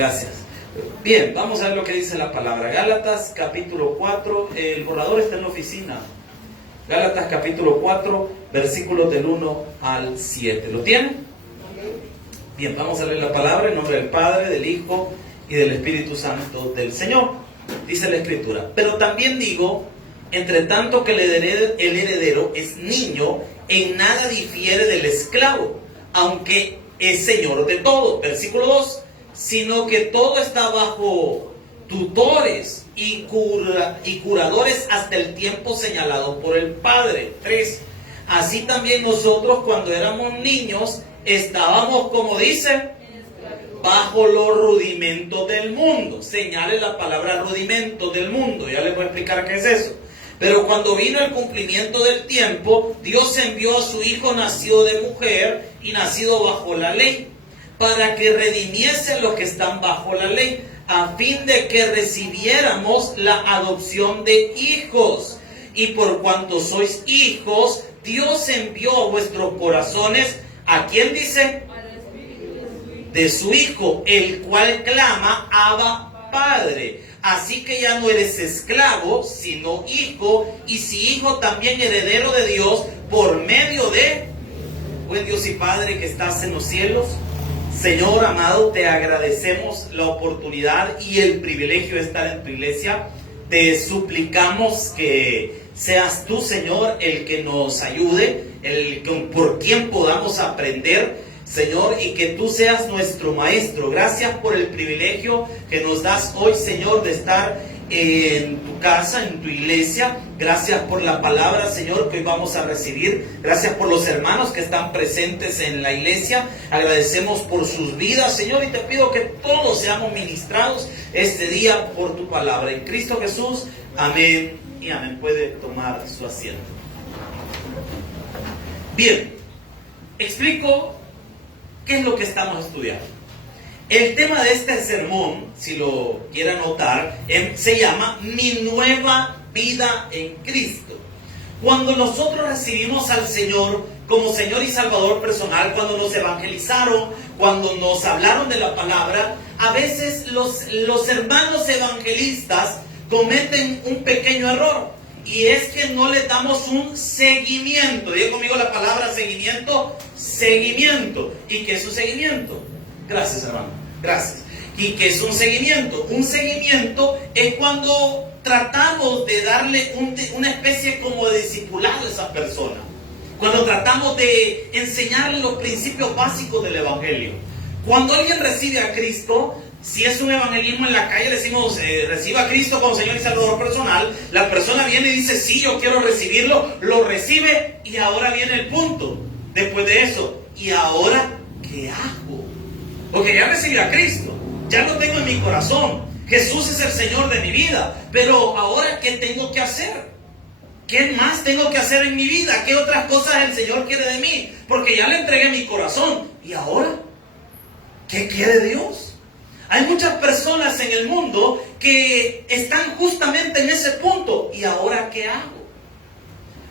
Gracias. Bien, vamos a ver lo que dice la palabra. Gálatas capítulo 4, el borrador está en la oficina. Gálatas capítulo 4, versículos del 1 al 7. ¿Lo tienen? Bien, vamos a leer la palabra en nombre del Padre, del Hijo y del Espíritu Santo del Señor. Dice la Escritura: pero también digo, entre tanto que el heredero es niño, en nada difiere del esclavo, aunque es señor de todo. Versículo 2: sino que todo está bajo tutores y curadores hasta el tiempo señalado por el Padre. 3: así también nosotros, cuando éramos niños, estábamos, como dice, bajo los rudimentos del mundo. Señale la palabra rudimentos del mundo, ya les voy a explicar qué es eso. Pero cuando vino el cumplimiento del tiempo, Dios envió a su Hijo nacido de mujer y nacido bajo la ley, para que redimiese a los que están bajo la ley, a fin de que recibiéramos la adopción de hijos. Y por cuanto sois hijos, Dios envió a vuestros corazones, ¿a quién dice? De su Hijo, el cual clama: Abba, Padre. Así que ya no eres esclavo, sino hijo, y si hijo, también heredero de Dios por medio de... Buen Dios y Padre que estás en los cielos, Señor amado, te agradecemos la oportunidad y el privilegio de estar en tu iglesia. Te suplicamos que seas tú, Señor, el que nos ayude, por quien podamos aprender, Señor, y que tú seas nuestro maestro. Gracias por el privilegio que nos das hoy, Señor, de estar en tu casa, en tu iglesia. Gracias por la palabra, Señor, que hoy vamos a recibir. Gracias por los hermanos que están presentes en la iglesia. Agradecemos por sus vidas, Señor, y te pido que todos seamos ministrados este día por tu palabra. En Cristo Jesús, amén y amén. Puede tomar su asiento. Bien, explico qué es lo que estamos estudiando. El tema de este sermón, si lo quieren notar, se llama Mi nueva vida en Cristo. Cuando nosotros recibimos al Señor como Señor y Salvador personal, cuando nos evangelizaron, cuando nos hablaron de la palabra, a veces los hermanos evangelistas cometen un pequeño error, y es que no le damos un seguimiento. Diga conmigo la palabra seguimiento. Seguimiento. ¿Y qué es un seguimiento? Gracias, hermano. Gracias. ¿Y qué es un seguimiento? Un seguimiento es cuando tratamos de darle una especie como de discipulado a esa persona. Cuando tratamos de enseñarle los principios básicos del Evangelio. Cuando alguien recibe a Cristo, si es un evangelismo en la calle, decimos, reciba a Cristo como Señor y Salvador personal. La persona viene y dice, sí, yo quiero recibirlo. Lo recibe, y ahora viene el punto. Después de eso, ¿y ahora qué hago? Porque ya recibí a Cristo, ya lo tengo en mi corazón. Jesús es el Señor de mi vida. Pero ahora, ¿qué tengo que hacer? ¿Qué más tengo que hacer en mi vida? ¿Qué otras cosas el Señor quiere de mí? Porque ya le entregué mi corazón. ¿Y ahora qué quiere Dios? Hay muchas personas en el mundo que están justamente en ese punto. ¿Y ahora qué hago?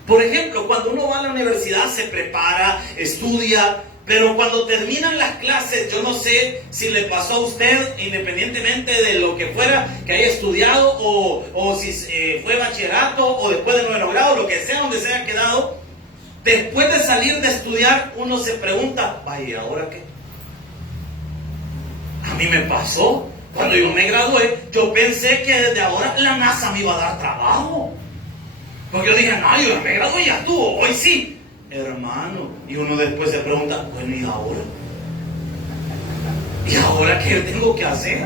Por ejemplo, cuando uno va a la universidad, se prepara, estudia, pero cuando terminan las clases, yo no sé si le pasó a usted, independientemente de lo que fuera que haya estudiado, o si fue bachillerato, o después de 9º grado, lo que sea, donde se haya quedado, después de salir de estudiar, uno se pregunta, vaya, ¿ahora qué? A mí me pasó, cuando yo me gradué, yo pensé que desde ahora la NASA me iba a dar trabajo. Porque yo dije, no, yo me gradué, ya estuvo, hoy sí. Hermano, y uno después se pregunta, bueno, ¿y ahora? ¿Y ahora qué tengo que hacer?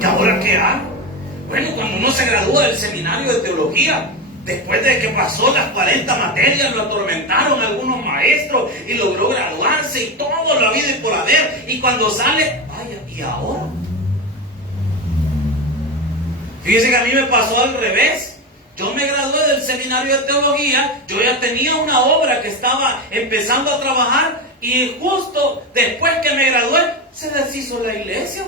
¿Y ahora qué hago? Bueno, cuando uno se gradúa del seminario de teología, después de que pasó las 40 materias, lo atormentaron algunos maestros y logró graduarse y todo lo habido y por haber. Y cuando sale, vaya, ¿y ahora? Fíjense que a mí me pasó al revés. Yo me gradué del seminario de teología, yo ya tenía una obra que estaba empezando a trabajar, y justo después que me gradué, se deshizo la iglesia.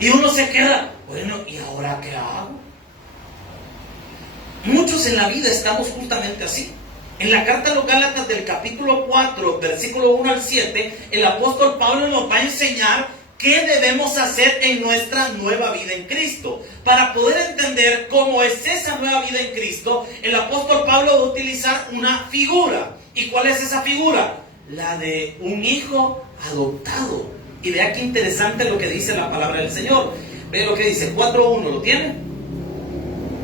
Y uno se queda, bueno, ¿y ahora qué hago? Muchos en la vida estamos justamente así. En la carta a los Gálatas del capítulo 4, versículo 1 al 7, el apóstol Pablo nos va a enseñar ¿qué debemos hacer en nuestra nueva vida en Cristo? Para poder entender cómo es esa nueva vida en Cristo, el apóstol Pablo va a utilizar una figura. ¿Y cuál es esa figura? La de un hijo adoptado. Y vea qué interesante lo que dice la palabra del Señor. Vea lo que dice, 4:1, ¿lo tiene?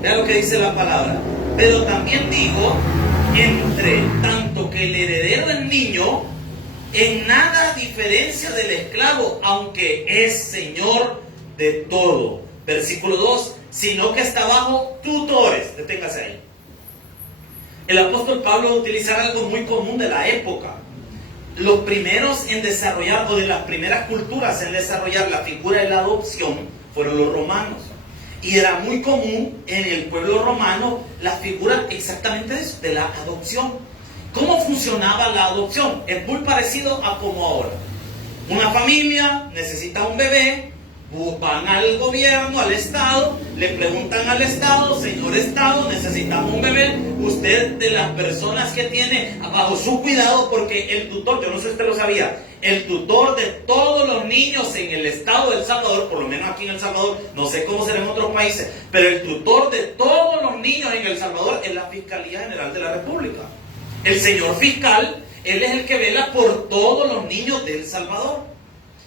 Vea lo que dice la palabra. Pero también digo, entre tanto que el heredero es niño, en nada diferencia del esclavo, aunque es señor de todo. Versículo 2, sino que está bajo tutores. Deténgase ahí. El apóstol Pablo va a utilizar algo muy común de la época. Los primeros en desarrollar, o de las primeras culturas en desarrollar la figura de la adopción, fueron los romanos. Y era muy común en el pueblo romano la figura exactamente de eso, de la adopción. ¿Cómo funcionaba la adopción? Es muy parecido a como ahora. Una familia necesita un bebé, van al gobierno, al Estado, le preguntan al Estado, señor Estado, necesitamos un bebé, usted de las personas que tiene bajo su cuidado, porque el tutor, yo no sé si usted lo sabía, el tutor de todos los niños en el estado de El Salvador, por lo menos aquí en El Salvador, no sé cómo será en otros países, pero el tutor de todos los niños en El Salvador es la Fiscalía General de la República. El señor fiscal, él es el que vela por todos los niños de El Salvador.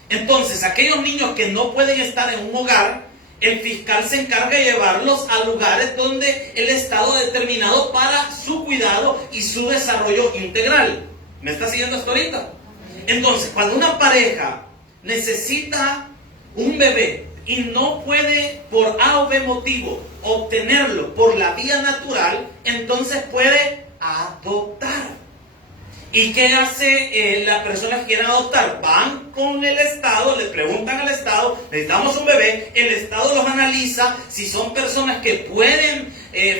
Entonces, aquellos niños que no pueden estar en un hogar, el fiscal se encarga de llevarlos a lugares donde el Estado ha determinado para su cuidado y su desarrollo integral. ¿Me está siguiendo hasta ahorita? Entonces, cuando una pareja necesita un bebé y no puede por A o B motivo obtenerlo por la vía natural, entonces puede adoptar. ¿Y qué hace las personas que quieren adoptar? Van con el Estado, le preguntan al Estado, necesitamos un bebé, el Estado los analiza, si son personas que pueden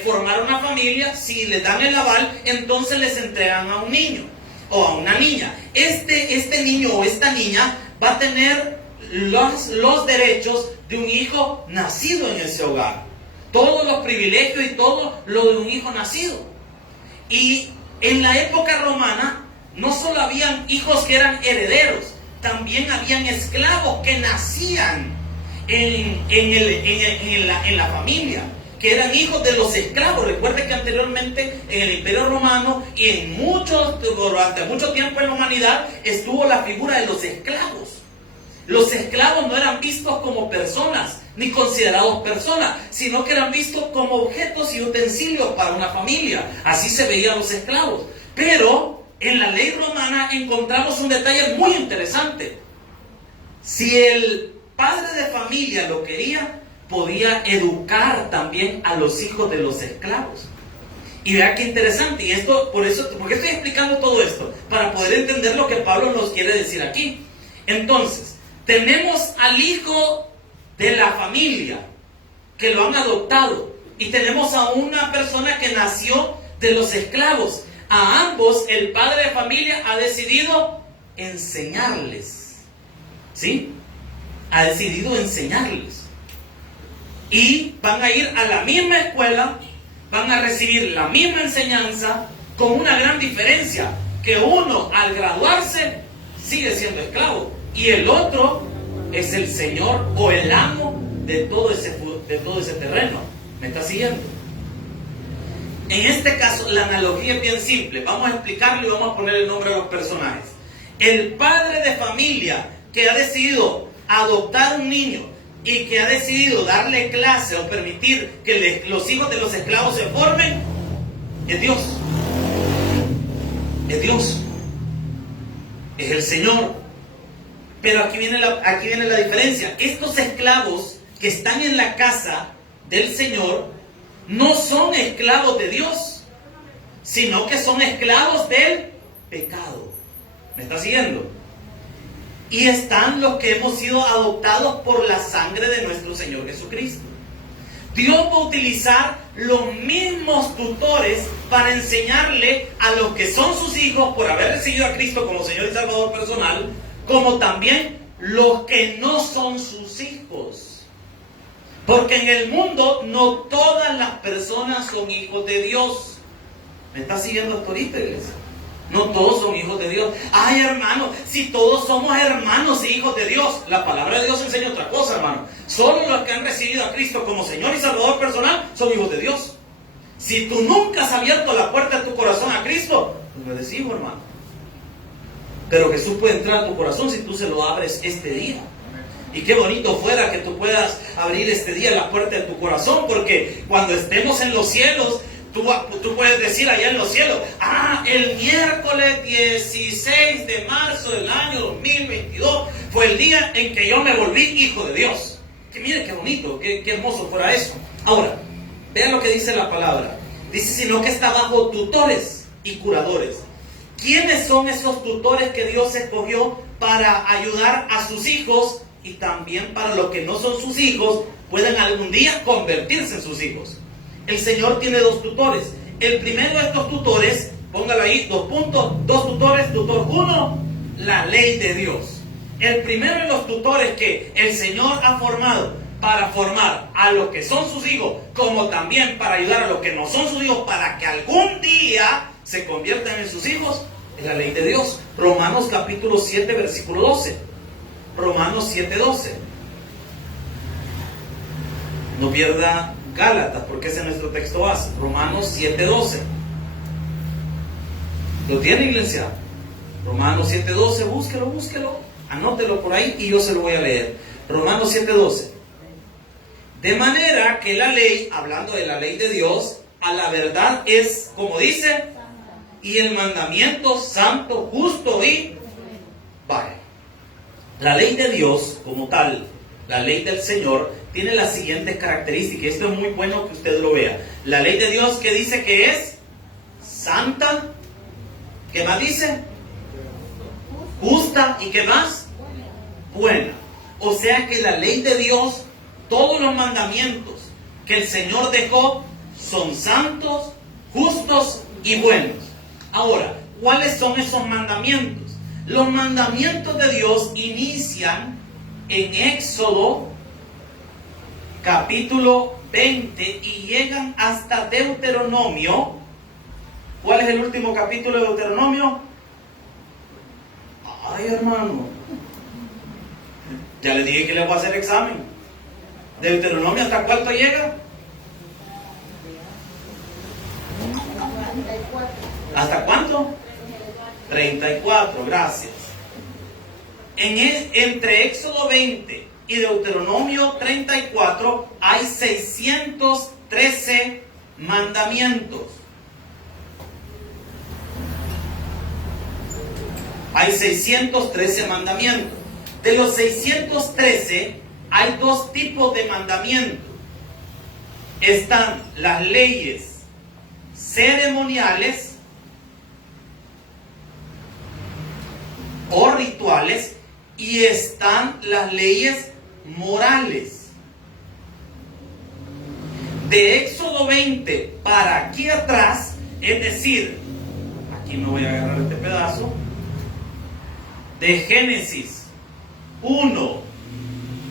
formar una familia, si les dan el aval, entonces les entregan a un niño o a una niña. Este niño o esta niña va a tener los derechos de un hijo nacido en ese hogar. Todos los privilegios y todo lo de un hijo nacido. Y en la época romana no solo habían hijos que eran herederos, también habían esclavos que nacían en la familia, que eran hijos de los esclavos. Recuerde que anteriormente en el Imperio Romano y durante mucho tiempo en la humanidad estuvo la figura de los esclavos. Los esclavos no eran vistos como personas, ni considerados personas, sino que eran vistos como objetos y utensilios para una familia. Así se veían los esclavos. Pero en la ley romana encontramos un detalle muy interesante. Si el padre de familia lo quería, podía educar también a los hijos de los esclavos. Y vea qué interesante. Y esto, ¿por qué estoy explicando todo esto? Para poder entender lo que Pablo nos quiere decir aquí. Entonces, tenemos al hijo de la familia que lo han adoptado, y tenemos a una persona que nació de los esclavos. A ambos el padre de familia ha decidido enseñarles, ¿sí? Ha decidido enseñarles, y van a ir a la misma escuela, van a recibir la misma enseñanza, con una gran diferencia, que uno al graduarse sigue siendo esclavo y el otro es el señor o el amo de todo ese terreno. ¿Me está siguiendo? En este caso la analogía es bien simple. Vamos a explicarlo y vamos a poner el nombre a los personajes. El padre de familia que ha decidido adoptar un niño y que ha decidido darle clase o permitir que los hijos de los esclavos se formen, es Dios. Es Dios. Es el Señor. Pero aquí viene la diferencia. Estos esclavos que están en la casa del Señor no son esclavos de Dios, sino que son esclavos del pecado. ¿Me está siguiendo? Y están los que hemos sido adoptados por la sangre de nuestro Señor Jesucristo. Dios va a utilizar los mismos tutores para enseñarle a los que son sus hijos por haber recibido a Cristo como Señor y Salvador personal, como también los que no son sus hijos. Porque en el mundo no todas las personas son hijos de Dios. ¿Me está siguiendo hasta ahorita, iglesia? No todos son hijos de Dios. Ay, hermano, si todos somos hermanos e hijos de Dios. La palabra de Dios enseña otra cosa, hermano. Solo los que han recibido a Cristo como Señor y Salvador personal son hijos de Dios. Si tú nunca has abierto la puerta de tu corazón a Cristo, pues no eres hijo, hermano. Pero Jesús puede entrar a tu corazón si tú se lo abres este día. Y qué bonito fuera que tú puedas abrir este día la puerta de tu corazón, porque cuando estemos en los cielos, tú puedes decir allá en los cielos: el miércoles 16 de marzo del año 2022 fue el día en que yo me volví hijo de Dios. Que mire qué bonito, qué hermoso fuera eso. Ahora, vean lo que dice la palabra. Dice: sino que está bajo tutores y curadores. ¿Quiénes son esos tutores que Dios escogió para ayudar a sus hijos y también para los que no son sus hijos puedan algún día convertirse en sus hijos? El Señor tiene dos tutores. El primero de estos tutores, póngalo ahí, 2 puntos, 2 tutores. Tutor 1, la ley de Dios. El primero de los tutores que el Señor ha formado para formar a los que son sus hijos, como también para ayudar a los que no son sus hijos, para que algún día se conviertan en sus hijos, es la ley de Dios. Romanos capítulo 7, versículo 12. Romanos 7, 12. No pierda Gálatas, porque ese es nuestro texto base. Romanos 7, 12. ¿Lo tiene, iglesia? Romanos 7, 12, búsquelo. Anótelo por ahí y yo se lo voy a leer. Romanos 7, 12. De manera que la ley, hablando de la ley de Dios, a la verdad es, como dice, y el mandamiento santo, justo y vale. La ley de Dios, como tal, la ley del Señor, tiene las siguientes características. Esto es muy bueno que usted lo vea. La ley de Dios, que dice que es santa, ¿qué más dice? Justa, ¿y qué más? Buena. O sea que la ley de Dios, todos los mandamientos que el Señor dejó son santos, justos y buenos. Ahora, ¿cuáles son esos mandamientos? Los mandamientos de Dios inician en Éxodo capítulo 20 y llegan hasta Deuteronomio. ¿Cuál es el último capítulo de Deuteronomio? Ay, hermano, ya les dije que les voy a hacer examen. Deuteronomio, ¿hasta cuánto llega? ¿Hasta cuánto? 34, gracias. Entre Éxodo 20 y Deuteronomio 34 hay 613 mandamientos. Hay 613 mandamientos. De los 613 hay 2 tipos de mandamientos. Están las leyes ceremoniales o rituales y están las leyes morales. De Éxodo 20 para aquí atrás, es decir, aquí me voy a agarrar este pedazo, de Génesis 1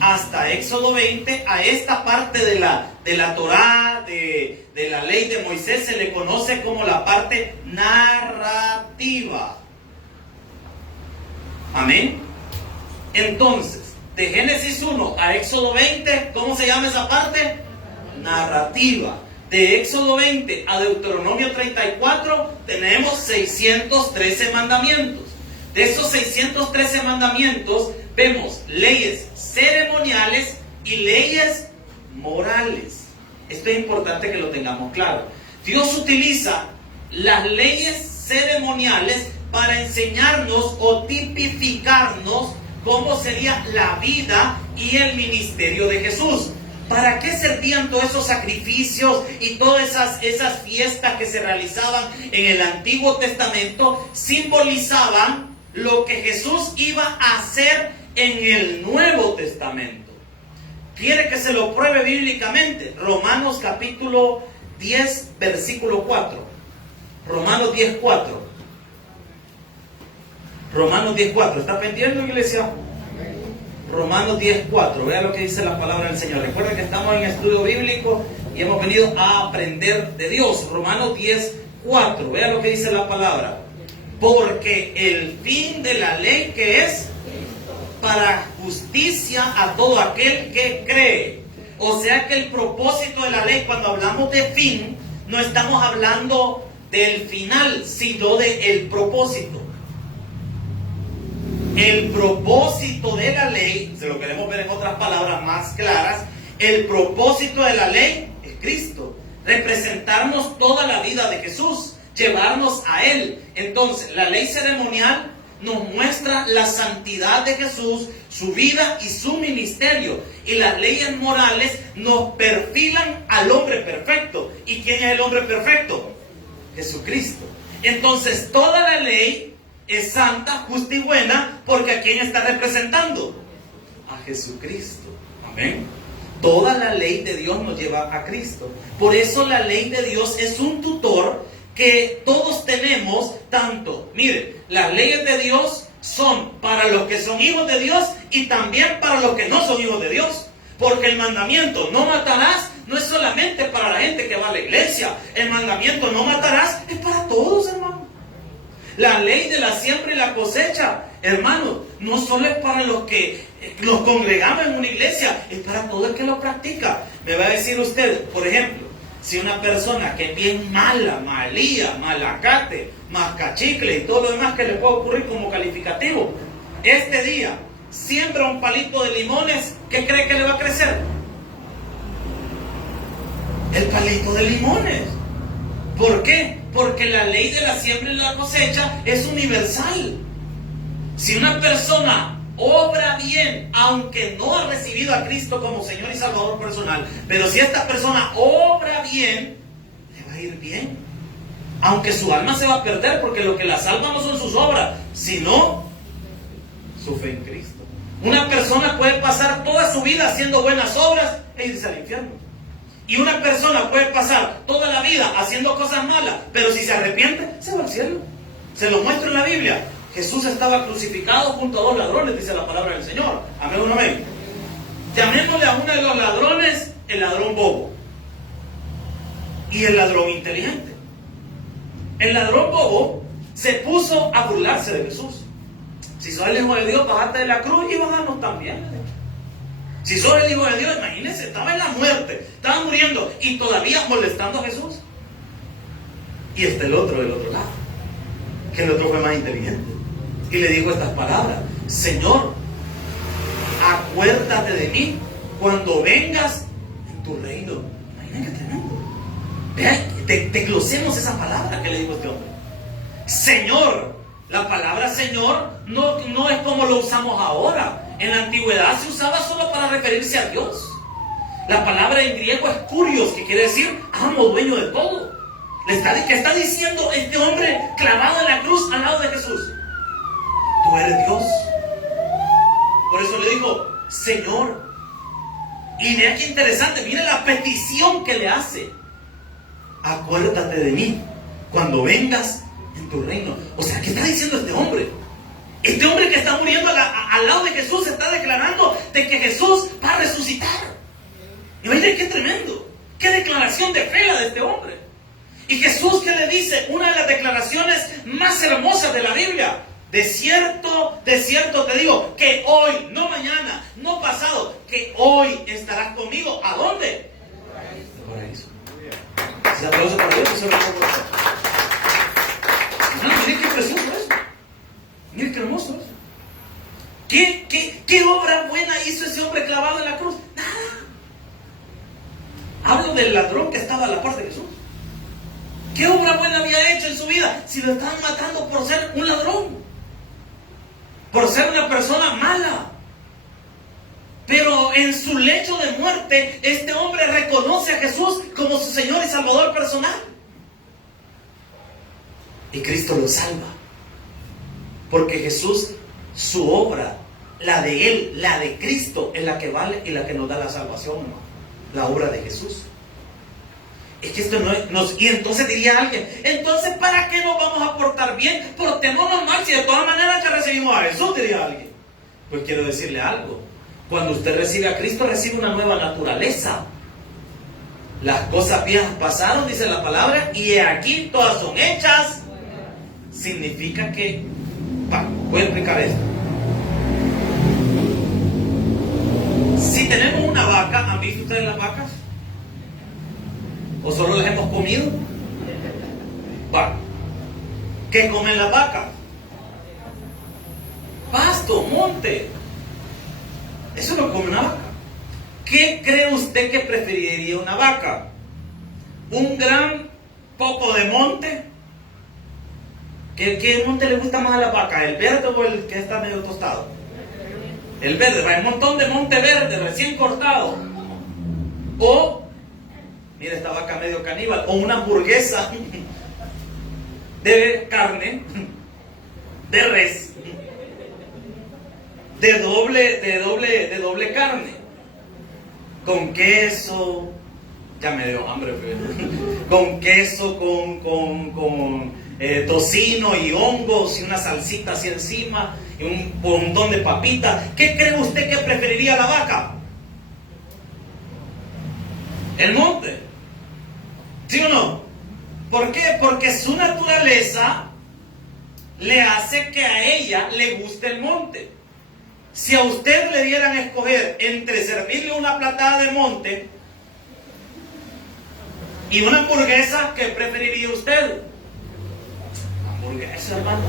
hasta Éxodo 20, a esta parte de la Torá, de la ley de Moisés, se le conoce como la parte narrativa. Amén. Entonces, de Génesis 1 a Éxodo 20, ¿cómo se llama esa parte? Narrativa. De Éxodo 20 a Deuteronomio 34 tenemos 613 mandamientos. De esos 613 mandamientos vemos leyes ceremoniales y leyes morales. Esto es importante que lo tengamos claro. Dios utiliza las leyes ceremoniales para enseñarnos o tipificarnos cómo sería la vida y el ministerio de Jesús. ¿Para qué servían todos esos sacrificios y todas esas fiestas que se realizaban en el Antiguo Testamento? Simbolizaban lo que Jesús iba a hacer en el Nuevo Testamento. ¿Quiere que se lo pruebe bíblicamente? Romanos capítulo 10, versículo 4. Romanos 10, 4. Romanos 10:4. ¿Está pendiente, iglesia? Romanos 10:4. Vea lo que dice la palabra del Señor. Recuerden que estamos en estudio bíblico y hemos venido a aprender de Dios. Romanos 10:4. Vea lo que dice la palabra. Porque el fin de la ley, ¿qué es? Para justicia a todo aquel que cree. O sea que el propósito de la ley, cuando hablamos de fin, no estamos hablando del final, sino del propósito. El propósito de la ley, si lo queremos ver en otras palabras más claras, el propósito de la ley es Cristo. Representarnos toda la vida de Jesús, llevarnos a Él. Entonces, la ley ceremonial nos muestra la santidad de Jesús, su vida y su ministerio. Y las leyes morales nos perfilan al hombre perfecto. ¿Y quién es el hombre perfecto? Jesucristo. Entonces, toda la ley es santa, justa y buena, porque ¿a quién está representando? A Jesucristo. Amén. Toda la ley de Dios nos lleva a Cristo. Por eso la ley de Dios es un tutor que todos tenemos, tanto, mire, las leyes de Dios son para los que son hijos de Dios y también para los que no son hijos de Dios. Porque el mandamiento no matarás no es solamente para la gente que va a la iglesia. El mandamiento no matarás es para todos, hermano. La ley de la siembra y la cosecha, hermano, no solo es para los que nos congregamos en una iglesia, es para todo el que lo practica. Me va a decir usted, por ejemplo, si una persona que es bien mala, malía, malacate, mascachicle y todo lo demás que le puede ocurrir como calificativo, este día siembra un palito de limones, ¿qué cree que le va a crecer? El palito de limones. ¿Por qué? Porque la ley de la siembra y la cosecha es universal. Si una persona obra bien, aunque no ha recibido a Cristo como Señor y Salvador personal, pero si esta persona obra bien, le va a ir bien. Aunque su alma se va a perder, porque lo que la salva no son sus obras, sino su fe en Cristo. Una persona puede pasar toda su vida haciendo buenas obras e irse al infierno. Y una persona puede pasar toda la vida haciendo cosas malas, pero si se arrepiente, se va al cielo. Se lo muestro en la Biblia. Jesús estaba crucificado junto a dos ladrones, dice la palabra del Señor. Amén o no amén. Llamémosle a uno de los ladrones el ladrón bobo y el ladrón inteligente. El ladrón bobo se puso a burlarse de Jesús. Si sos el Hijo de Dios, bajate de la cruz y bajarnos también. Si sos el Hijo de Dios, imagínense, estaba en la muerte, estaba muriendo y todavía molestando a Jesús. Y está el otro del otro lado, que el otro fue más inteligente y le dijo estas palabras: Señor, acuérdate de mí cuando vengas en tu reino. Imagínense qué tremendo. Vean, desglosemos esa palabra que le dijo este hombre. Señor, la palabra Señor no es como lo usamos ahora. En la antigüedad se usaba solo para referirse a Dios. La palabra en griego es kurios, que quiere decir amo, dueño de todo. ¿Qué está diciendo este hombre clavado en la cruz al lado de Jesús? Tú eres Dios. Por eso le dijo, Señor. Y vea qué interesante, mire la petición que le hace: acuérdate de mí cuando vengas en tu reino. O sea, ¿qué está diciendo este hombre? Este hombre que está muriendo al lado de Jesús está declarando de que Jesús va a resucitar. Y oye, qué tremendo, qué declaración de fe la de este hombre. Y Jesús, ¿qué le dice? Una de las declaraciones más hermosas de la Biblia: de cierto te digo, que hoy, no mañana, no pasado, que hoy estarás conmigo. ¿A dónde? En el paraíso. ¿Se aplauso para Dios? Miren qué precioso es. Miren qué hermoso es. ¿Qué obra buena hizo ese hombre clavado en la cruz? Nada. Hablo del ladrón que estaba a la parte de Jesús. ¿Qué obra buena había hecho en su vida si lo estaban matando por ser un ladrón? Por ser una persona mala. Pero en su lecho de muerte, este hombre reconoce a Jesús como su Señor y Salvador personal. Y Cristo lo salva. Porque Jesús, su obra, la de Él, la de Cristo, es la que vale y la que nos da la salvación, ¿no? La obra de Jesús. Es que esto no es... Y entonces diría alguien, entonces ¿para qué nos vamos a portar bien? Portémonos mal si de todas maneras ya recibimos a Jesús, diría alguien. Pues quiero decirle algo. Cuando usted recibe a Cristo, recibe una nueva naturaleza. Las cosas viejas pasaron, dice la palabra, y aquí todas son hechas. significa que, voy a explicar esto. Si tenemos una vaca, ¿han visto ustedes las vacas? ¿O solo las hemos comido? ¿Qué comen las vacas? Pasto, monte. Eso no come una vaca. ¿Qué cree usted que preferiría una vaca? ¿Un gran poco de monte? ¿Qué monte le gusta más a la vaca? ¿El verde o el que está medio tostado? El verde, hay un montón de monte verde recién cortado. O, mira esta vaca medio caníbal, o una hamburguesa de carne, de res, de doble carne, con queso, ya me dio hambre, con queso, con tocino y hongos y una salsita así encima y un montón de papitas. ¿Qué cree usted que preferiría la vaca? El monte, ¿sí o no? ¿Por qué? Porque su naturaleza le hace que a ella le guste el monte. Si a usted le dieran a escoger entre servirle una platada de monte y una hamburguesa, ¿qué preferiría usted? Hamburguesa, hermano.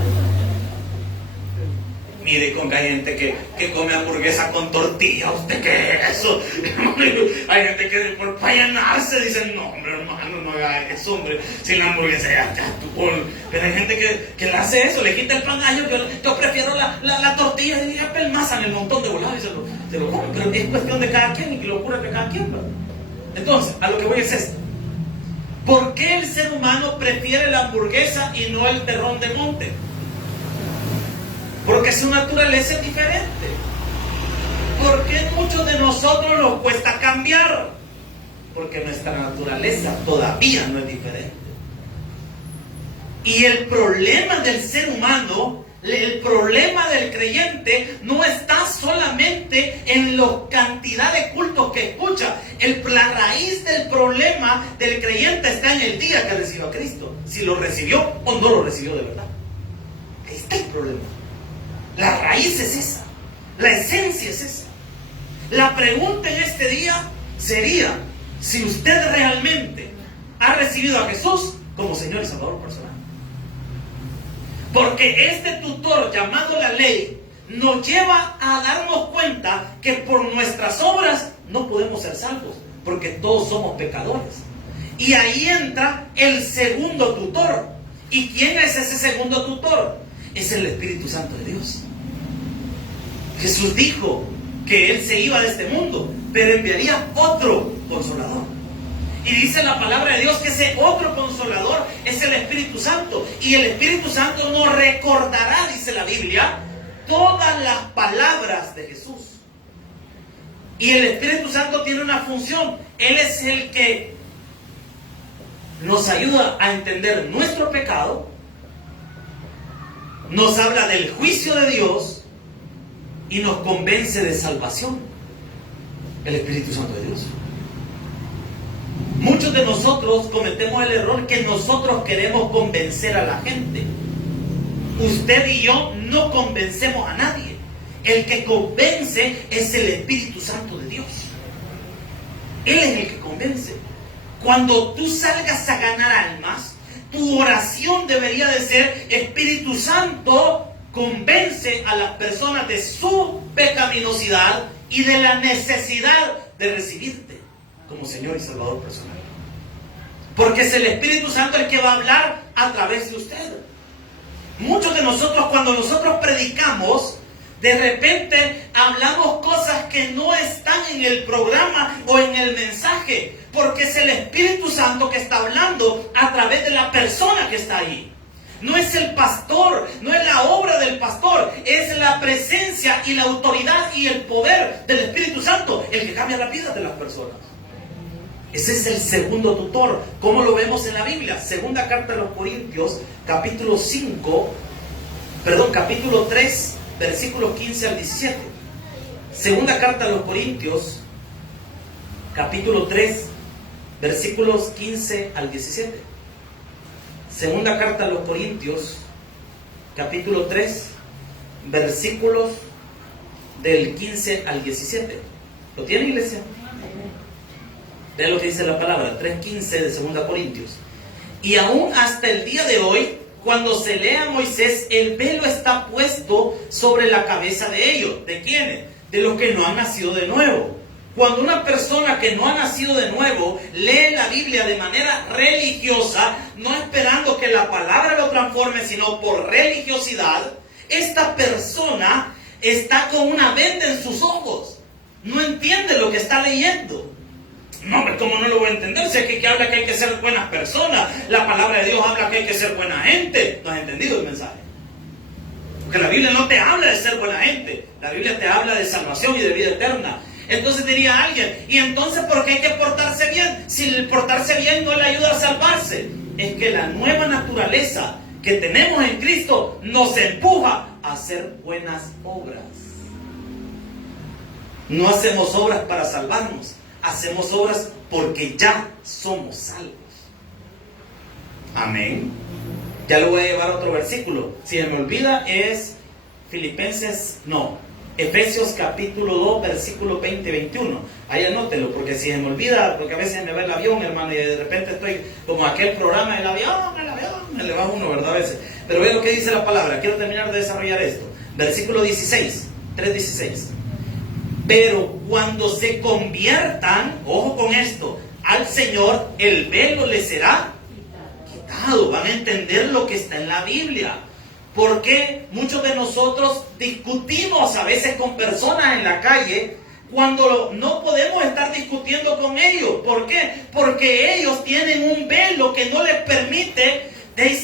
Mire, con que hay gente que come hamburguesa con tortilla. ¿Usted qué es eso? Hay gente que para llenarse dicen, no, hombre, hermano, no haga eso, hombre. Sin la hamburguesa ya tú. Pero hay gente que le hace eso, le quita el pan. Yo prefiero la tortilla y apelmazan el montón de volados y se lo comen. Pero es cuestión de cada quien y que lo ocurre de cada quien, ¿verdad? Entonces, a lo que voy es esto. ¿Por qué el ser humano prefiere la hamburguesa y no el terrón de monte? Porque su naturaleza es diferente. ¿Por qué muchos de nosotros nos cuesta cambiar? Porque nuestra naturaleza todavía no es diferente. Y el problema del ser humano, el problema del creyente, no está solamente en la cantidad de cultos que escucha. La raíz del problema del creyente está en el día que recibió a Cristo. Si lo recibió o no lo recibió de verdad. Ahí está el problema. La raíz es esa. La esencia es esa. La pregunta en este día sería si usted realmente ha recibido a Jesús como Señor y Salvador personal. Porque este tutor llamado la ley nos lleva a darnos cuenta que por nuestras obras no podemos ser salvos, porque todos somos pecadores. Y ahí entra el segundo tutor. ¿Y quién es ese segundo tutor? Es el Espíritu Santo de Dios. Jesús dijo que Él se iba de este mundo, pero enviaría otro consolador. Y dice la palabra de Dios que ese otro consolador es el Espíritu Santo. Y el Espíritu Santo nos recordará, dice la Biblia, todas las palabras de Jesús. Y el Espíritu Santo tiene una función. Él es el que nos ayuda a entender nuestro pecado, nos habla del juicio de Dios y nos convence de salvación. El Espíritu Santo de Dios. Muchos de nosotros cometemos el error que nosotros queremos convencer a la gente. Usted y yo no convencemos a nadie. El que convence es el Espíritu Santo de Dios. Él es el que convence. Cuando tú salgas a ganar almas, tu oración debería de ser: Espíritu Santo, convence a las personas de su pecaminosidad y de la necesidad de recibirte como Señor y Salvador personal. Porque es el Espíritu Santo el que va a hablar a través de usted. Muchos de nosotros, cuando nosotros predicamos, de repente hablamos cosas que no están en el programa o en el mensaje, porque es el Espíritu Santo que está hablando a través de la persona que está ahí. No es el pastor, no es la obra del pastor, es la presencia y la autoridad y el poder del Espíritu Santo el que cambia la vida de las personas. Ese es el segundo tutor. ¿Cómo lo vemos en la Biblia? Segunda carta a los Corintios, capítulo 3, versículos 15 al 17. Segunda carta a los Corintios, capítulo 3, versículos 15 al 17. Segunda carta a los Corintios, capítulo 3, versículos del 15 al 17. ¿Lo tiene, iglesia? Vean lo que dice la palabra, 3:15 de 2 Corintios. Y aún hasta el día de hoy, cuando se lee a Moisés, el velo está puesto sobre la cabeza de ellos. ¿De quiénes? De los que no han nacido de nuevo. Cuando una persona que no ha nacido de nuevo lee la Biblia de manera religiosa, no esperando que la palabra lo transforme, sino por religiosidad, esta persona está con una venda en sus ojos. No entiende lo que está leyendo. No, ¿cómo no lo voy a entender? Si es que habla que hay que ser buenas personas, la palabra de Dios habla que hay que ser buena gente. ¿No has entendido el mensaje? Porque la Biblia no te habla de ser buena gente. La Biblia te habla de salvación y de vida eterna. Entonces diría alguien, ¿y entonces por qué hay que portarse bien? Si el portarse bien no le ayuda a salvarse. Es que la nueva naturaleza que tenemos en Cristo nos empuja a hacer buenas obras. No hacemos obras para salvarnos, hacemos obras porque ya somos salvos. Amén. Ya lo voy a llevar a otro versículo. Si me olvida es Efesios capítulo 2, versículo 20-21. Ahí anótelo, porque si me olvida, porque a veces me va el avión, hermano, y de repente estoy como aquel programa del avión, me le va uno, ¿verdad? A veces. Pero ve lo que dice la palabra. Quiero terminar de desarrollar esto. Versículo 16, 3:16. Pero cuando se conviertan, ojo con esto, al Señor, el velo les será quitado. Van a entender lo que está en la Biblia. Porque muchos de nosotros discutimos a veces con personas en la calle cuando no podemos estar discutiendo con ellos. ¿Por qué? Porque ellos tienen un velo que no les permite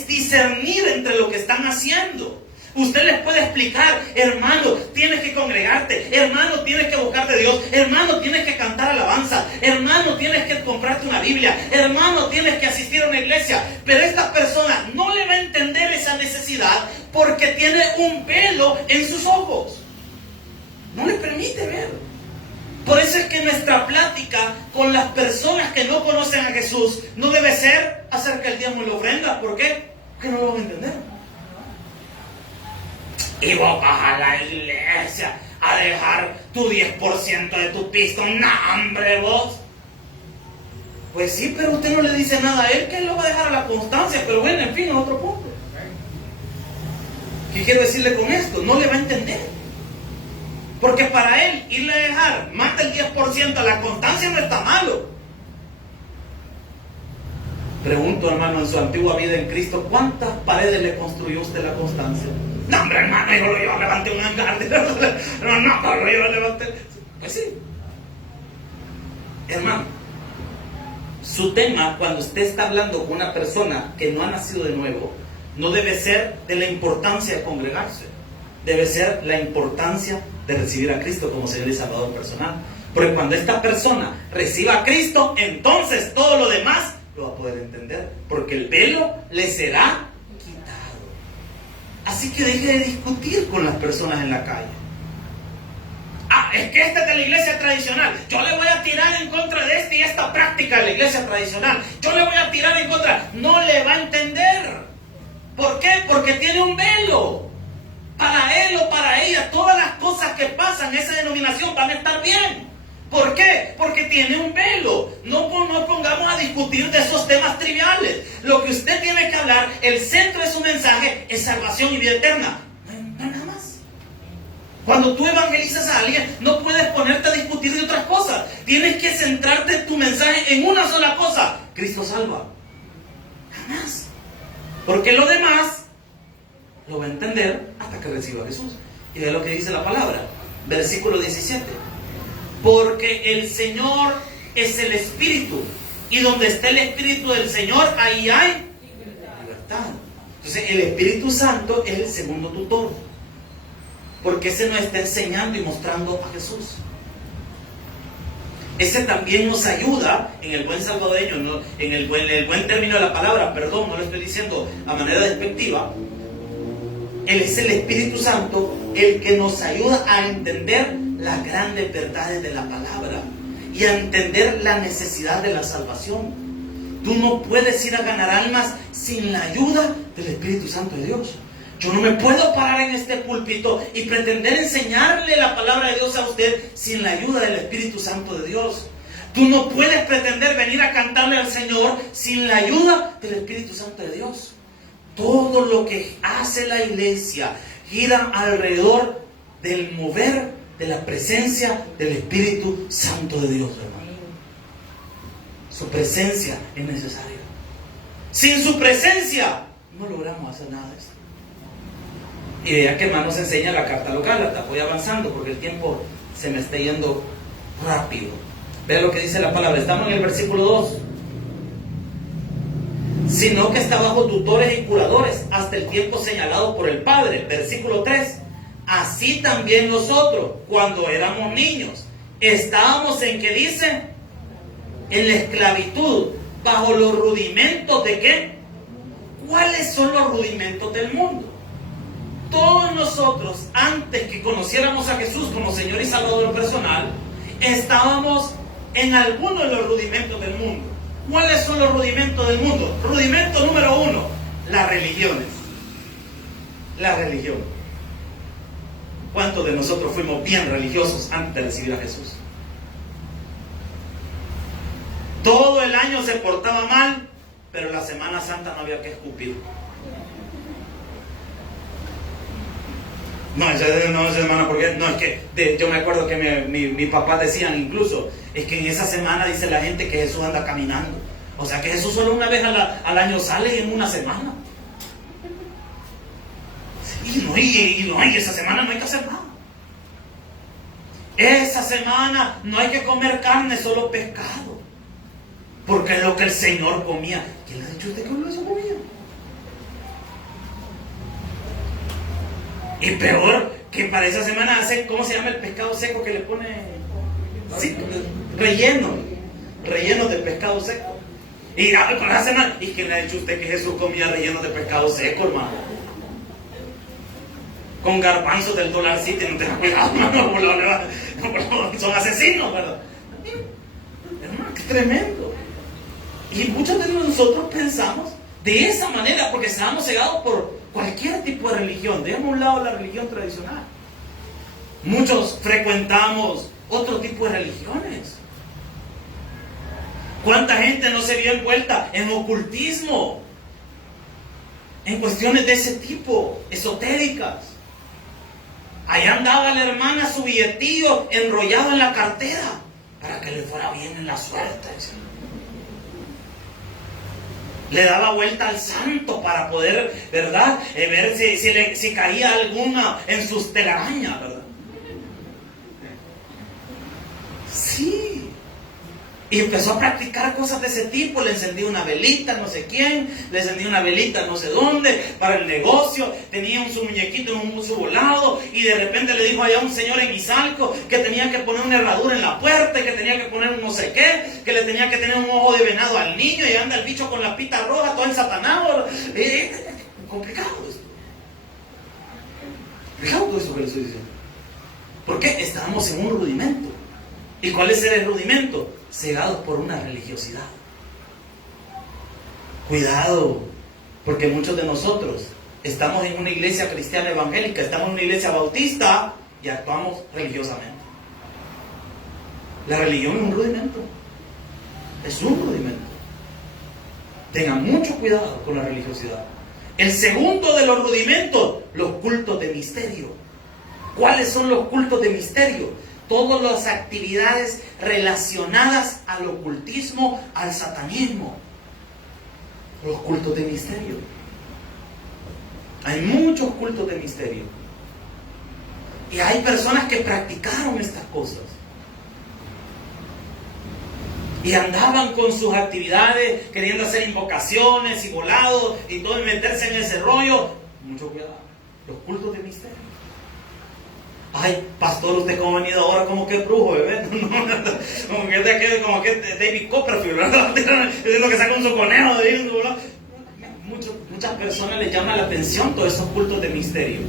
discernir entre lo que están haciendo. Usted les puede explicar, hermano, tienes que congregarte, hermano, tienes que buscar de Dios, hermano, tienes que cantar alabanza, hermano, tienes que comprarte una Biblia, hermano, tienes que asistir a una iglesia. Pero esta persona no le va a entender esa necesidad porque tiene un velo en sus ojos. No le permite ver. Por eso es que nuestra plática con las personas que no conocen a Jesús no debe ser acerca del diezmo y la ofrenda. ¿Por qué? Porque no lo van a entender. Y vos vas a la iglesia a dejar tu 10% de tu pisto. ¡No, hombre, vos! Pues sí, pero usted no le dice nada a él, que él lo va a dejar a la constancia. Pero bueno, en fin, a otro punto. ¿Qué quiero decirle con esto? No le va a entender. Porque para él irle a dejar más del 10% a la constancia no está malo. Pregunto, hermano, en su antigua vida en Cristo, ¿cuántas paredes le construyó usted la constancia? No, hombre, hermano, yo levanté un hangar. No, yo levanté. Pues sí. Hermano, su tema, cuando usted está hablando con una persona que no ha nacido de nuevo, no debe ser de la importancia de congregarse. Debe ser la importancia de recibir a Cristo como Señor y Salvador personal. Porque cuando esta persona reciba a Cristo, entonces todo lo demás lo va a poder entender. Porque el velo le será quitado. Así que deje de discutir con las personas en la calle. Ah, es que esta es de la iglesia tradicional. Yo le voy a tirar en contra de esta y esta práctica de la iglesia tradicional. Yo le voy a tirar en contra. No le va a entender. ¿Por qué? Porque tiene un velo. Para él o para ella, todas las cosas que pasan en esa denominación van a estar bien. ¿Por qué? Porque tiene un velo. No pongamos a discutir de esos temas triviales. Lo que usted tiene que hablar, el centro de su mensaje es salvación y vida eterna. No hay nada más. Cuando tú evangelizas a alguien, no puedes ponerte a discutir de otras cosas. Tienes que centrarte tu mensaje en una sola cosa: Cristo salva. Nada más. Porque lo demás lo va a entender hasta que reciba a Jesús. Y ve lo que dice la palabra, versículo 17. Porque el Señor es el Espíritu, y donde está el Espíritu del Señor, ahí hay libertad. Entonces el Espíritu Santo es el segundo tutor, porque ese nos está enseñando y mostrando a Jesús. Ese también nos ayuda en el buen salvadoreño, ¿no? en el buen término de la palabra, perdón, no lo estoy diciendo a manera despectiva. Él es el Espíritu Santo el que nos ayuda a entender las grandes verdades de la palabra y a entender la necesidad de la salvación. Tú no puedes ir a ganar almas sin la ayuda del Espíritu Santo de Dios. Yo no me puedo parar en este púlpito y pretender enseñarle la palabra de Dios a usted sin la ayuda del Espíritu Santo de Dios. Tú no puedes pretender venir a cantarle al Señor sin la ayuda del Espíritu Santo de Dios. Todo lo que hace la iglesia gira alrededor del mover de la presencia del Espíritu Santo de Dios, hermano. Su presencia es necesaria. Sin su presencia no logramos hacer nada de esto. Y vea que hermano nos enseña la carta a los Gálatas. Voy avanzando porque el tiempo se me está yendo rápido. Vea lo que dice la palabra. Estamos en el versículo 2. Sino que está bajo tutores y curadores hasta el tiempo señalado por el Padre. Versículo 3. Así también nosotros, cuando éramos niños, estábamos en, ¿qué dice? En la esclavitud, bajo los rudimentos de ¿qué? ¿Cuáles son los rudimentos del mundo? Todos nosotros, antes que conociéramos a Jesús como Señor y Salvador personal, estábamos en alguno de los rudimentos del mundo. ¿Cuáles son los rudimentos del mundo? Rudimento número 1, las religiones. La religión. ¿Cuántos de nosotros fuimos bien religiosos antes de recibir a Jesús? Todo el año se portaba mal, pero la Semana Santa no había que escupir. No, hermano, porque no, es que yo me acuerdo que mi papá decían incluso, es que en esa semana dice la gente que Jesús anda caminando. O sea que Jesús solo una vez al año sale en una semana. Y esa semana no hay que hacer nada. Esa semana no hay que comer carne, solo pescado. Porque es lo que el Señor comía. ¿Quién le ha dicho a usted que no eso comía? Y peor, que para esa semana hace, ¿cómo se llama el pescado seco que le pone? Sí, relleno de pescado seco. Y para la semana, ¿y quién le ha dicho a usted que Jesús comía relleno de pescado seco, hermano? Con garbanzos del Dollar City, no tenga cuidado, hermano, son asesinos, ¿verdad? Hermano, qué tremendo. Y muchos de nosotros pensamos de esa manera porque estamos cegados por cualquier tipo de religión. Dejemos a un lado la religión tradicional. Muchos frecuentamos otro tipo de religiones. ¿Cuánta gente no se vio envuelta en ocultismo? En cuestiones de ese tipo, esotéricas. Allá andaba la hermana su billetillo enrollado en la cartera para que le fuera bien en la suerte. Le daba vuelta al santo para poder, ¿verdad? Ver si caía alguna en sus telarañas, ¿verdad? Sí. Y empezó a practicar cosas de ese tipo. Le encendía una velita no sé quién, le encendía una velita no sé dónde, para el negocio. Tenía su muñequito en su volado. Y de repente le dijo allá a un señor en Izalco que tenía que poner una herradura en la puerta, que tenía que poner un no sé qué, que le tenía que tener un ojo de venado al niño. Y anda el bicho con la pita roja, todo ensatanado. Complicado esto. Complicado todo esto que le estoy diciendo. ¿Por qué? Estábamos en un rudimento. ¿Y cuál es el rudimento? Cegados por una religiosidad. Cuidado, porque muchos de nosotros estamos en una iglesia cristiana evangélica, estamos en una iglesia bautista y actuamos religiosamente. La religión es un rudimento. Es un rudimento. Tengan mucho cuidado con la religiosidad. El segundo de los rudimentos, los cultos de misterio. ¿Cuáles son los cultos de misterio? Todas las actividades relacionadas al ocultismo, al satanismo. Los cultos de misterio. Hay muchos cultos de misterio. Y hay personas que practicaron estas cosas. Y andaban con sus actividades, queriendo hacer invocaciones y volados y todo, y meterse en ese rollo. Mucho cuidado. Los cultos de misterio. Ay, pastor, usted como ha venido ahora como que brujo, bebé. como que David Copperfield, ¿verdad? Es lo que saca un soconeo de ahí, ¿verdad? Muchas personas les llama la atención todos esos cultos de misterio.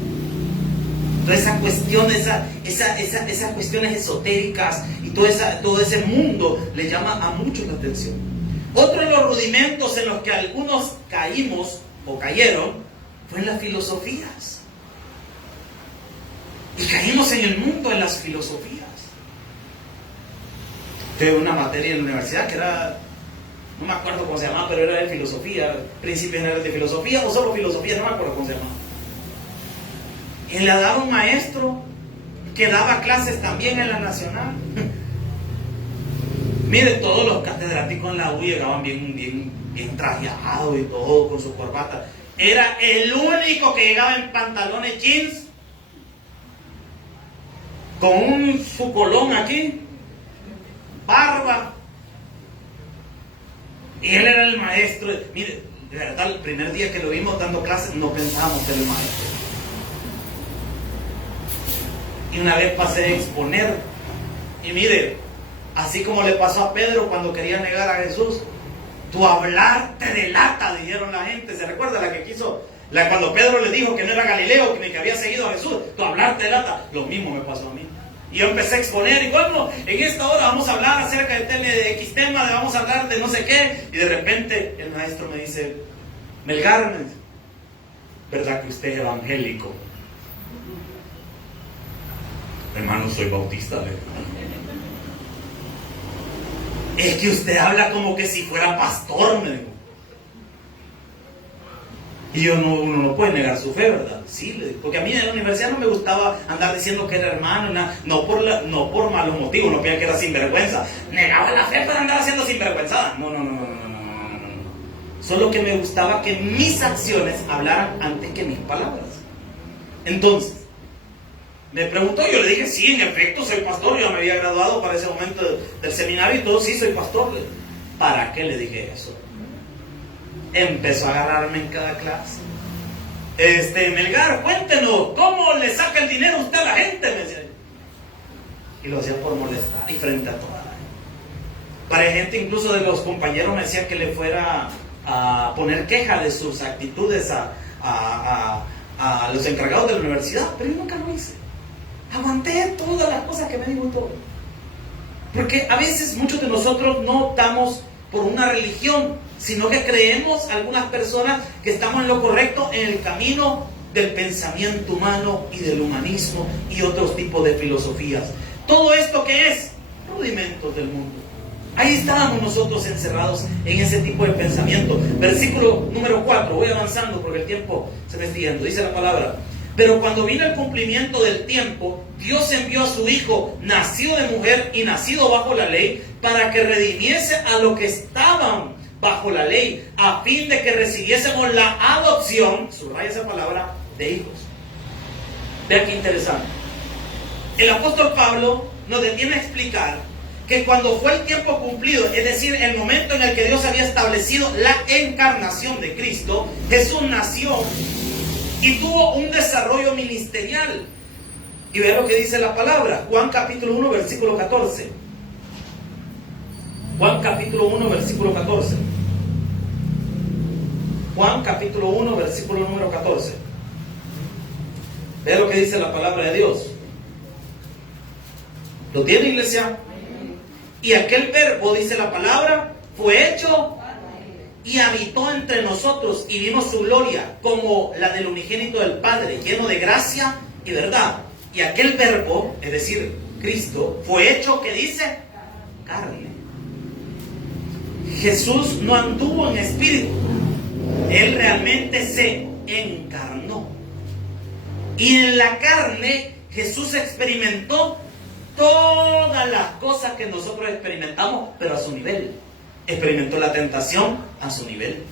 Toda esa cuestión, esas cuestiones esotéricas y todo ese mundo le llama a muchos la atención. Otro de los rudimentos en los que algunos caímos o cayeron fue en las filosofías. Y caímos en el mundo de las filosofías. Tuve una materia en la universidad que era, no me acuerdo cómo se llamaba, pero era de filosofía, principios generales de filosofía o solo filosofía, no me acuerdo cómo se llamaba. Y le daba un maestro que daba clases también en la Nacional. Mire, todos los catedráticos en la U llegaban bien trajeados y todo, con su corbata. Era el único que llegaba en pantalones jeans, con su colón aquí, barba. Y él era el maestro. Mire, de verdad, el primer día que lo vimos dando clases no pensábamos que era el maestro. Y una vez pasé a exponer, y mire, así como le pasó a Pedro cuando quería negar a Jesús, tu hablar te delata, dijeron la gente. ¿Se recuerda la que quiso? Cuando Pedro le dijo que no era Galileo, ni que había seguido a Jesús, tu hablar te delata. Lo mismo me pasó a mí. Y yo empecé a exponer, y bueno, en esta hora vamos a hablar acerca de X tema, vamos a hablar de no sé qué. Y de repente el maestro me dice, Melgar, ¿verdad que usted es evangélico? Hermano, soy bautista. Es que usted habla como que si fuera pastor, me dijo. Y yo uno no puede negar su fe, ¿verdad? Sí, le digo, porque a mí en la universidad no me gustaba andar diciendo que era hermano, no por malos motivos, no creía que era sinvergüenza. Negaba la fe para andar haciendo sinvergüenzada. No. Solo que me gustaba que mis acciones hablaran antes que mis palabras. Entonces, me preguntó, yo le dije, sí, en efecto, soy pastor. Yo me había graduado para ese momento del seminario y todo, sí, soy pastor. ¿Para qué le dije eso? Empezó a agarrarme en cada clase. Melgar, cuéntenos, ¿cómo le saca el dinero usted a la gente? Me decía. Y lo hacía por molestar y frente a toda la gente. Para gente, incluso de los compañeros, me decía que le fuera a poner queja de sus actitudes a los encargados de la universidad, pero yo nunca lo hice. Aguanté todas las cosas que me dijo todo. Porque a veces muchos de nosotros no optamos por una religión, sino que creemos algunas personas que estamos en lo correcto en el camino del pensamiento humano y del humanismo y otros tipos de filosofías. Todo esto que es rudimentos del mundo. Ahí estábamos nosotros encerrados en ese tipo de pensamiento. Versículo número 4, voy avanzando porque el tiempo se me está yendo. Dice la palabra: pero cuando vino el cumplimiento del tiempo, Dios envió a su Hijo, nacido de mujer y nacido bajo la ley, para que redimiese a los que estaban bajo la ley, a fin de que recibiésemos la adopción, subraya esa palabra, de hijos. Vean qué interesante. El apóstol Pablo nos detiene a explicar que cuando fue el tiempo cumplido, es decir, el momento en el que Dios había establecido la encarnación de Cristo, Jesús nació y tuvo un desarrollo ministerial. Y vean lo que dice la palabra, Juan capítulo 1, versículo 14. Juan capítulo 1, versículo 14. Juan capítulo 1, versículo número 14. Vean lo que dice la palabra de Dios. ¿Lo tiene, iglesia? Y aquel verbo, dice la palabra, fue hecho y habitó entre nosotros, y vimos su gloria como la del unigénito del Padre, lleno de gracia y verdad. Y aquel verbo, es decir, Cristo, fue hecho, ¿qué dice? Carne. Jesús no anduvo en espíritu, Él realmente se encarnó. Y en la carne Jesús experimentó todas las cosas que nosotros experimentamos, pero a su nivel. Experimentó la tentación a su nivel.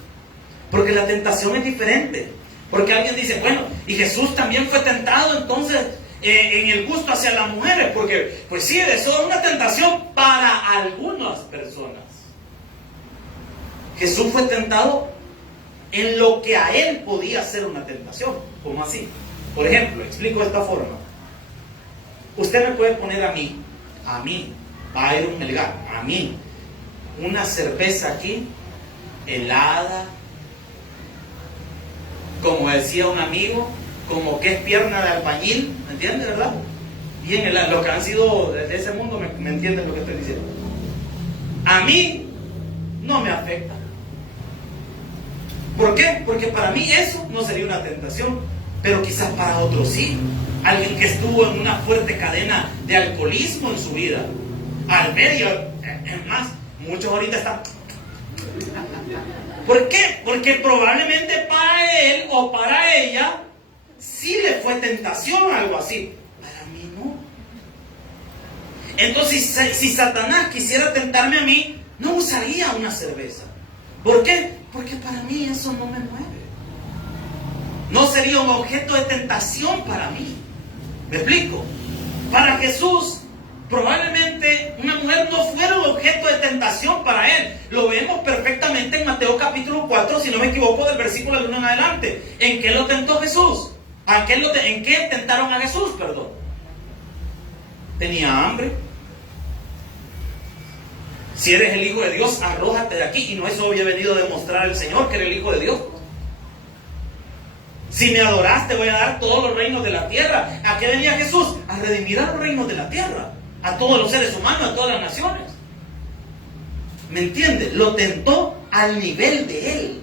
Porque la tentación es diferente. Porque alguien dice, bueno, y Jesús también fue tentado entonces en el gusto hacia las mujeres. Porque, pues sí, eso es una tentación para algunas personas. Jesús fue tentado en lo que a él podía ser una tentación. ¿Cómo así? Por ejemplo, explico de esta forma. Usted me puede poner a mí, Byron Melgar, a mí, una cerveza aquí, helada, como decía un amigo, como que es pierna de albañil, ¿me entiendes, verdad? Bien helada, los que han sido de ese mundo me entienden lo que estoy diciendo. A mí no me afecta. ¿Por qué? Porque para mí eso no sería una tentación, pero quizás para otros sí. Alguien que estuvo en una fuerte cadena de alcoholismo en su vida, al medio, es más, muchos ahorita están... ¿Por qué? Porque probablemente para él o para ella sí le fue tentación algo así. Para mí no. Entonces, si Satanás quisiera tentarme a mí, no usaría una cerveza. ¿Por qué? Porque para mí eso no me mueve. No sería un objeto de tentación para mí. ¿Me explico? Para Jesús, probablemente una mujer no fuera un objeto de tentación para él. Lo vemos perfectamente en Mateo capítulo 4, si no me equivoco, del versículo 1 en adelante. ¿En qué lo tentó Jesús? ¿En qué tentaron a Jesús? Perdón. Tenía hambre. Si eres el Hijo de Dios, arrójate de aquí. Y no eso había venido a demostrar al Señor que era el Hijo de Dios. Si me adoras, te voy a dar todos los reinos de la tierra. ¿A qué venía Jesús? A redimir a los reinos de la tierra, a todos los seres humanos, a todas las naciones. ¿Me entiende? Lo tentó al nivel de él.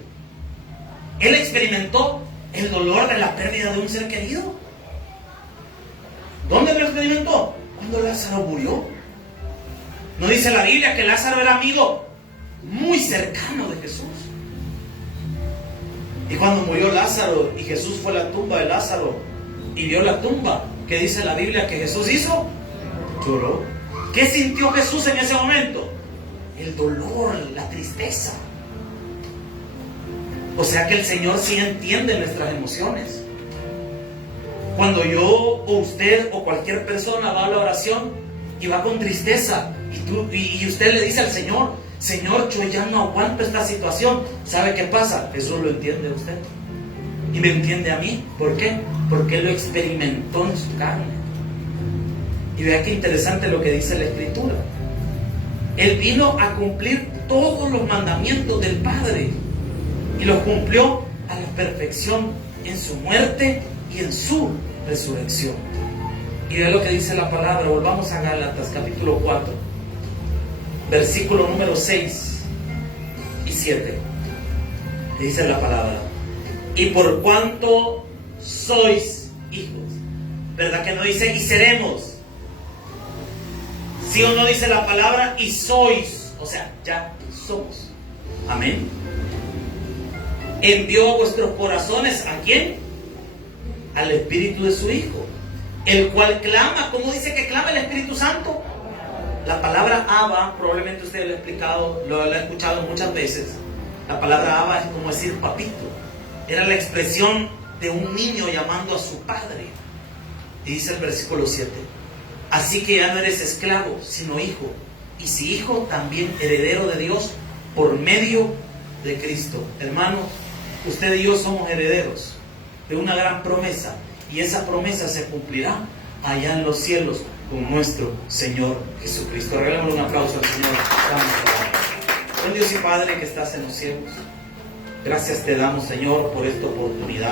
Él experimentó el dolor de la pérdida de un ser querido. ¿Dónde lo experimentó? Cuando Lázaro murió. ¿No dice la Biblia que Lázaro era amigo muy cercano de Jesús? Y cuando murió Lázaro y Jesús fue a la tumba de Lázaro y vio la tumba, ¿qué dice la Biblia que Jesús hizo? Lloró. ¿Qué sintió Jesús en ese momento? El dolor, la tristeza. O sea que el Señor sí entiende nuestras emociones. Cuando yo o usted o cualquier persona va a la oración y va con tristeza y usted le dice al Señor: Señor, yo ya no aguanto esta situación. ¿Sabe qué pasa? Jesús lo entiende a usted y me entiende a mí. ¿Por qué? Porque Él lo experimentó en su carne. Y vea qué interesante lo que dice la Escritura. Él vino a cumplir todos los mandamientos del Padre y los cumplió a la perfección en su muerte y en su resurrección. Y vea lo que dice la palabra. Volvamos a Gálatas capítulo 4, versículo número 6 y 7. Dice la palabra: y por cuanto sois hijos. ¿Verdad que no dice y seremos? ¿Sí o no dice la palabra y sois? O sea, ya somos. Amén. Envió a vuestros corazones ¿a quién? Al Espíritu de su Hijo, el cual clama. ¿Cómo dice que clama el Espíritu Santo? La palabra Abba, probablemente usted lo ha explicado, lo ha escuchado muchas veces. La palabra Abba es como decir papito. Era la expresión de un niño llamando a su padre. Y dice el versículo 7: así que ya no eres esclavo, sino hijo. Y si hijo, también heredero de Dios por medio de Cristo. Hermano, usted y yo somos herederos de una gran promesa. Y esa promesa se cumplirá allá en los cielos con nuestro Señor Jesucristo. Regalémosle un aplauso al Señor. Buen Dios y Padre que estás en los cielos, gracias te damos, Señor, por esta oportunidad.